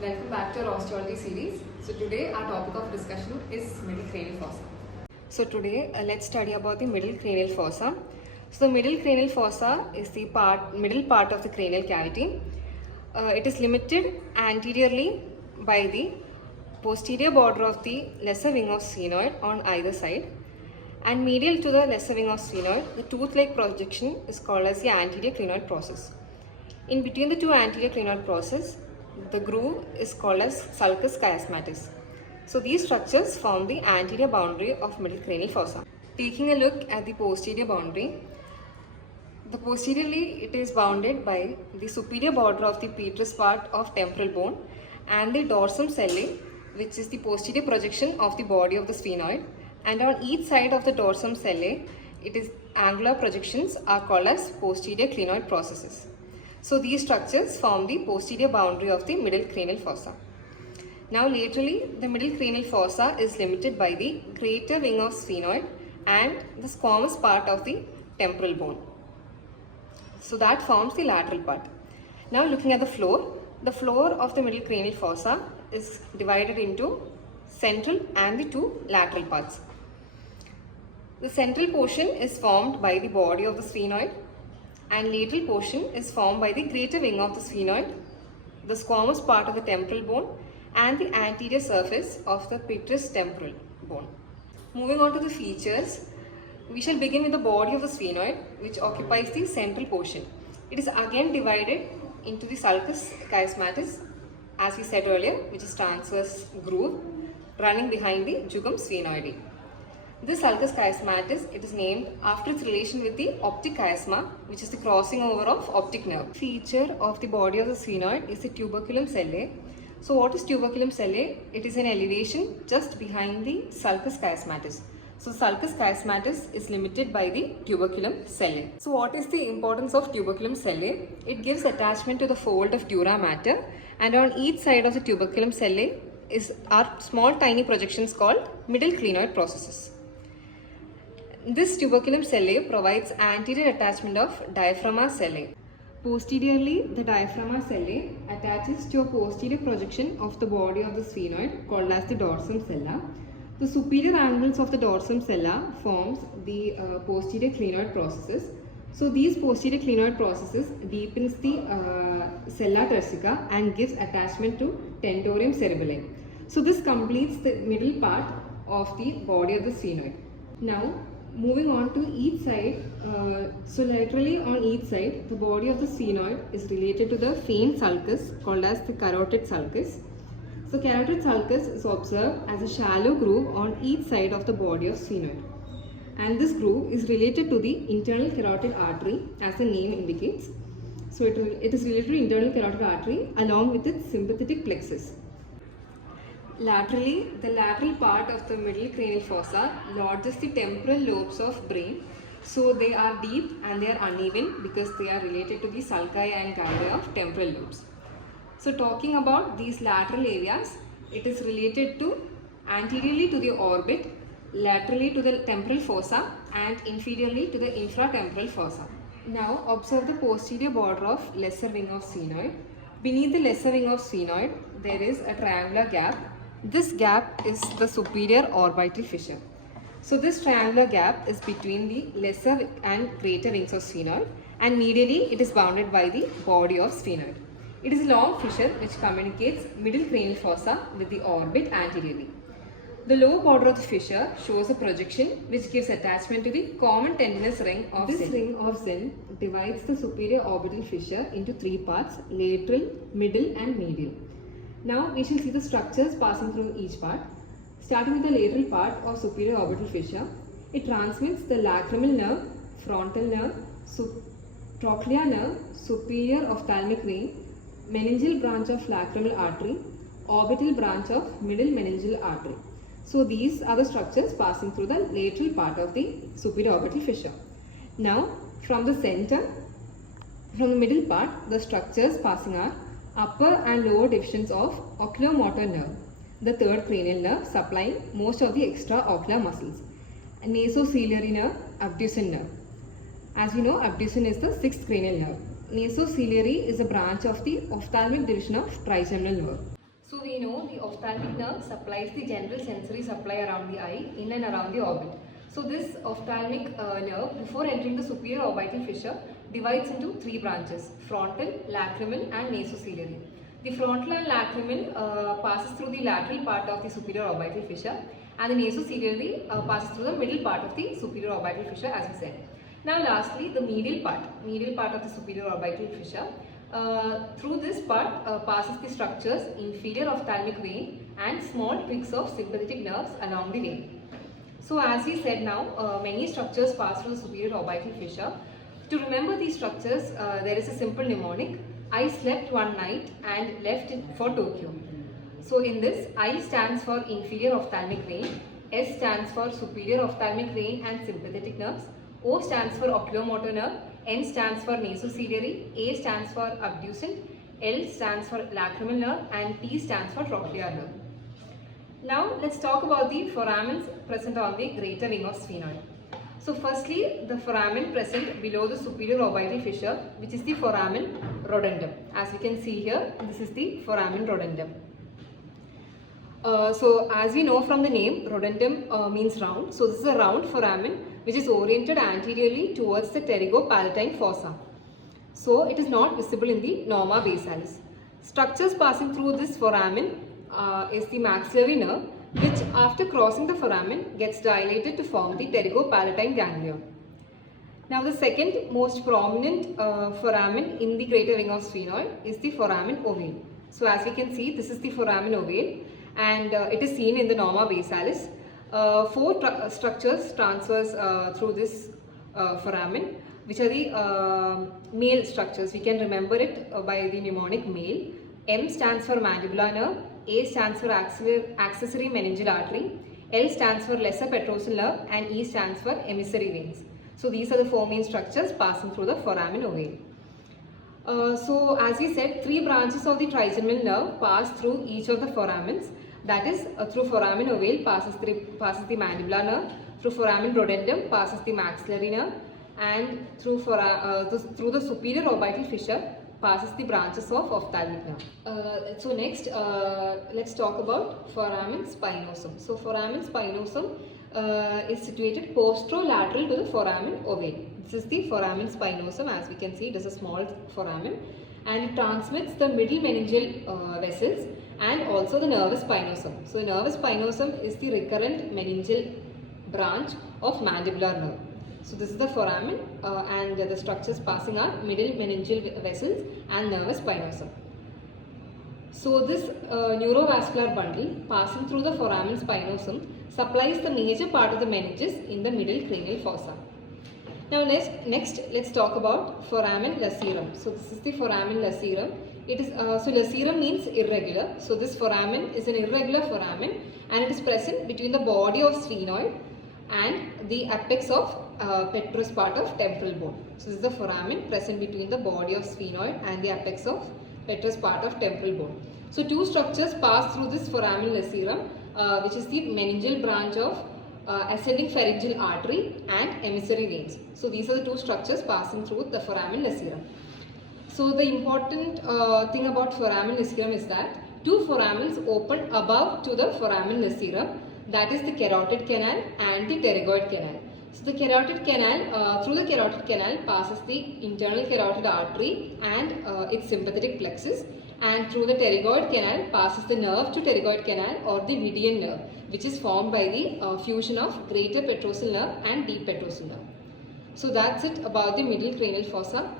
Welcome back to our Osteology series. So today our topic of discussion is middle cranial fossa. So today let's study about the middle cranial fossa. So the middle cranial fossa is the middle part of the cranial cavity. It is limited anteriorly by the posterior border of the lesser wing of sphenoid on either side, and medial to the lesser wing of sphenoid, the tooth-like projection is called as the anterior crinoid process. In between the two anterior crinoid process, the groove is called as sulcus chiasmatis. So these structures form the anterior boundary of middle cranial fossa. Taking a look at the posterior boundary, posteriorly it is bounded by the superior border of the petrous part of temporal bone and the dorsum sellae, which is the posterior projection of the body of the sphenoid, and on each side of the dorsum sellae, it is angular projections are called as posterior clinoid processes. So these structures form the posterior boundary of the middle cranial fossa. Now laterally, the middle cranial fossa is limited by the greater wing of sphenoid and the squamous part of the temporal bone. So that forms the lateral part. Now looking at the floor of the middle cranial fossa is divided into central and the two lateral parts. The central portion is formed by the body of the sphenoid, and lateral portion is formed by the greater wing of the sphenoid, the squamous part of the temporal bone, and the anterior surface of the petrous temporal bone. Moving on to the features, we shall begin with the body of the sphenoid, which occupies the central portion. It is again divided into the sulcus chiasmatis, as we said earlier, which is transverse groove running behind the jugum sphenoideum. This sulcus chiasmatis, it is named after its relation with the optic chiasma, which is the crossing over of optic nerve. Feature of the body of the sphenoid is the tuberculum sellae. So what is tuberculum sellae? It is an elevation just behind the sulcus chiasmatis. So sulcus chiasmatis is limited by the tuberculum sellae. So what is the importance of tuberculum sellae? It gives attachment to the fold of dura mater, and on each side of the tuberculum sellae are small tiny projections called middle clinoid processes. This tuberculum sellae provides anterior attachment of diaphragma sellae. Posteriorly, the diaphragma sellae attaches to a posterior projection of the body of the sphenoid called as the dorsum sella. The superior angles of the dorsum sella forms the posterior clinoid processes. So these posterior clinoid processes deepens the sella turcica and gives attachment to tentorium cerebelli. So this completes the middle part of the body of the sphenoid. Now moving on to each side, so laterally on each side, the body of the sphenoid is related to the faint sulcus called as the carotid sulcus. So carotid sulcus is observed as a shallow groove on each side of the body of sphenoid. And this groove is related to the internal carotid artery, as the name indicates. So it is related to internal carotid artery along with its sympathetic plexus. Laterally, the lateral part of the middle cranial fossa lodges the temporal lobes of brain. So they are deep and they are uneven because they are related to the sulci and gyri of temporal lobes. So talking about these lateral areas, it is related to anteriorly to the orbit, laterally to the temporal fossa, and inferiorly to the infratemporal fossa. Now observe the posterior border of lesser wing of sphenoid. Beneath the lesser wing of sphenoid, there is a triangular gap. This gap is the superior orbital fissure. So this triangular gap is between the lesser and greater wings of sphenoid, and medially it is bounded by the body of sphenoid. It is a long fissure which communicates middle cranial fossa with the orbit anteriorly. The lower border of the fissure shows a projection which gives attachment to the common tendinous ring of This ring of Zinn divides the superior orbital fissure into three parts: lateral, middle and medial. Now we shall see the structures passing through each part. Starting with the lateral part of superior orbital fissure, it transmits the lacrimal nerve, frontal nerve, trochlear nerve, superior ophthalmic vein, meningeal branch of lacrimal artery, orbital branch of middle meningeal artery. So these are the structures passing through the lateral part of the superior orbital fissure. Now from the middle part, the structures passing are upper and lower divisions of oculomotor nerve, the third cranial nerve supplying most of the extraocular muscles, nasociliary nerve, abducens nerve. As you know, abducens is the sixth cranial nerve. Nasociliary is a branch of the ophthalmic division of trigeminal nerve. So we know the ophthalmic nerve supplies the general sensory supply around the eye in and around the orbit. So this ophthalmic nerve, before entering the superior orbital fissure, divides into three branches: frontal, lacrimal and nasociliary. The frontal and lacrimal passes through the lateral part of the superior orbital fissure, and the nasociliary passes through the middle part of the superior orbital fissure, as we said. Now lastly, the medial part of the superior orbital fissure. Through this part passes the structures inferior ophthalmic vein and small twigs of sympathetic nerves along the vein. So as we said now, many structures pass through the superior orbital fissure. To remember these structures, there is a simple mnemonic: I slept one night and left it for Tokyo. So in this, I stands for inferior ophthalmic vein, S stands for superior ophthalmic vein and sympathetic nerves, O stands for oculomotor nerve, N stands for nasociliary, A stands for abducent, L stands for lacrimal nerve and T stands for trochlear nerve. Now let's talk about the foramens present on the greater wing of sphenoid. So firstly, the foramen present below the superior orbital fissure, which is the foramen rodendum. As we can see here, this is the foramen rodendum. So as we know from the name, rodendum means round. So this is a round foramen which is oriented anteriorly towards the pterygopalatine fossa. So it is not visible in the norma basalis. Structures passing through this foramen is the maxillary nerve, which after crossing the foramen gets dilated to form the pterygopalatine ganglia. Now the second most prominent foramen in the greater wing of sphenoid is the foramen ovale. So as we can see, this is the foramen ovale and it is seen in the norma basalis. Four structures transverse through this foramen, which are the male structures. We can remember it by the mnemonic male. M stands for mandibular nerve, A stands for accessory meningeal artery, L stands for lesser petrosal nerve and E stands for emissary veins. So these are the four main structures passing through the foramen ovale. So as we said, three branches of the trigeminal nerve pass through each of the foramens. That is, through foramen ovale passes the mandibular nerve, through foramen rodendum passes the maxillary nerve, and through the superior orbital fissure passes the branches of ophthalmic nerve. So next, let's talk about foramen spinosum. So foramen spinosum is situated posterolateral to the foramen ovale. This is the foramen spinosum. As we can see, it is a small foramen and it transmits the middle meningeal vessels and also the nervus spinosum. So the nervus spinosum is the recurrent meningeal branch of mandibular nerve. So this is the foramen and the structures passing are middle meningeal vessels and nervus spinosum. So this neurovascular bundle passing through the foramen spinosum supplies the major part of the meninges in the middle cranial fossa. Now next let's talk about foramen lacerum. So this is the foramen lacerum. It is so lacerum means irregular. So this foramen is an irregular foramen and it is present between the body of sphenoid and the apex of petrous part of temporal bone. So this is the foramen present between the body of sphenoid and the apex of petrous part of temporal bone. So two structures pass through this foramen lacerum, which is the meningeal branch of ascending pharyngeal artery and emissary veins. So these are the two structures passing through the foramen lacerum. So the important thing about foramen lacerum is that two foramens open above to the foramen lacerum, that is the carotid canal and the pterygoid canal. So the carotid canal, through the carotid canal passes the internal carotid artery and its sympathetic plexus, and through the pterygoid canal passes the nerve to pterygoid canal or the Vidian nerve, which is formed by the fusion of greater petrosal nerve and deep petrosal nerve. So that's it about the middle cranial fossa.